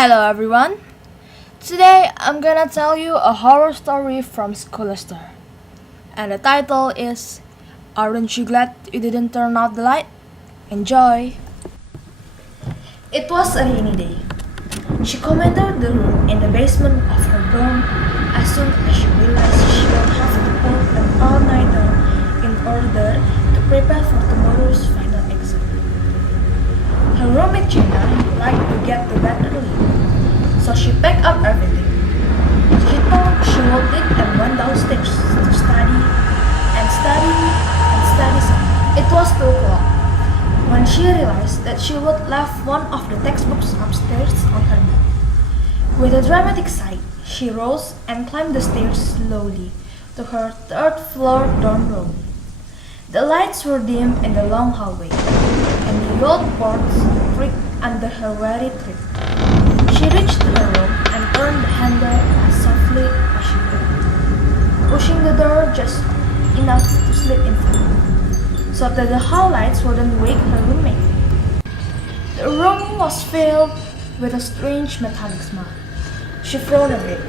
Hello everyone. Today I'm gonna tell you a horror story from Schoolster. And the title is Aren't You Glad You Didn't Turn Out the Light? Enjoy! It was a rainy day. She commented the room in the basement of her dorm as soon as she realized she would have to pull an all-nighter in order to prepare for tomorrow's final exam. Her roommate Gina liked to get to bed early, so she packed up everything. She thought she would it and went downstairs to study and study and study some. It was 2 o'clock when she realized that she would left one of the textbooks upstairs on her bed. With a dramatic sigh, she rose and climbed the stairs slowly to her third-floor dorm room. The lights were dim in the long hallway, and the old boards creaked under her weary trip. She reached her room and turned the handle as softly as she could, pushing the door just enough to slip inside, so that the hall lights wouldn't wake her roommate. The room was filled with a strange metallic smell. She frowned a bit,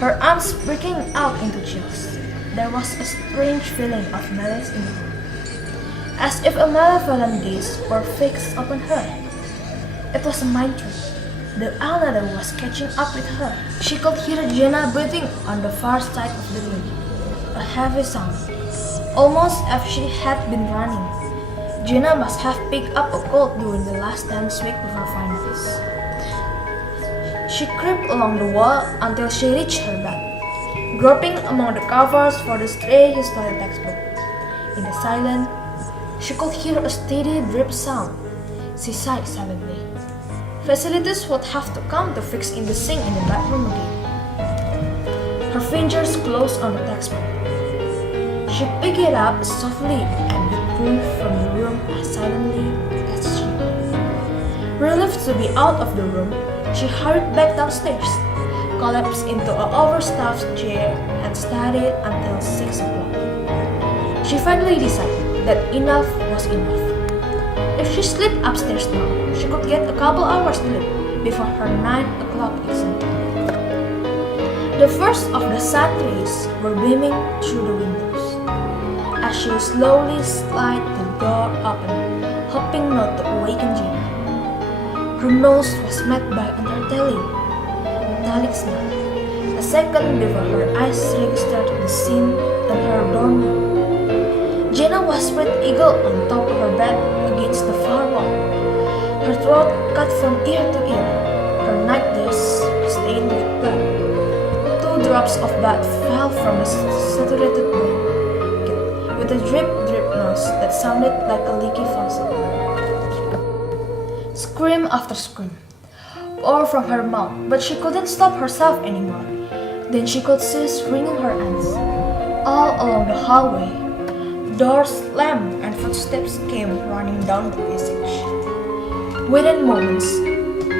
her arms breaking out into chills. There was a strange feeling of malice in the room, as if a malevolent gaze were fixed upon her. It was a mind trick. The another was catching up with her. She could hear Jenna breathing on the far side of the room, a heavy sound, almost as if she had been running. Jenna must have picked up a cold during the last dance week before finals. She crept along the wall until she reached her bed, groping among the covers for the stray history textbook. In the silence, she could hear a steady drip sound. She sighed silently. Facilities would have to come to fix in the sink in the bedroom again. Her fingers closed on the textbook. She picked it up softly and withdrew from the room as silently as she could. Relieved to be out of the room, she hurried back downstairs, collapsed into an overstuffed chair, and studied until 6 o'clock. She finally decided that enough was enough. If she slept upstairs now, she could get a couple hours sleep before her 9 o'clock exam. The first of the sun rays were beaming through the windows. As she slowly slid the door open, hoping not to awaken Gina, her nose was met by an untelling, metallic smell. A second before her eyes registered the scene in her dorm room. Gina was spread eagle on top of her bed against the far wall, her throat cut from ear to ear, her nightdress stained with blood. 2 drops of blood fell from a saturated blanket, with a drip noise that sounded like a leaky faucet. Scream after scream poured from her mouth, but she couldn't stop herself anymore. Then she could see wringing her hands. All along the hallway, doors slammed and footsteps came running down the passage. Within moments,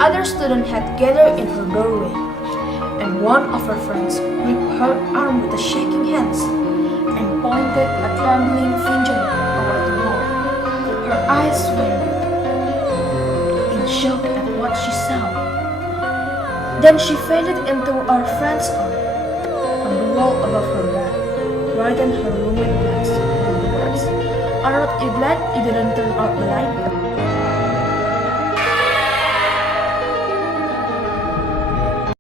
other students had gathered in her doorway, and one of her friends gripped her arm with a shaking hands and pointed a trembling finger over the wall. Her eyes were shocked at what she saw. Then she faded into her friend's arm. On the wall above her bed, right in her roommate glanced with the words, "Aren't you glad you didn't turn out the light?"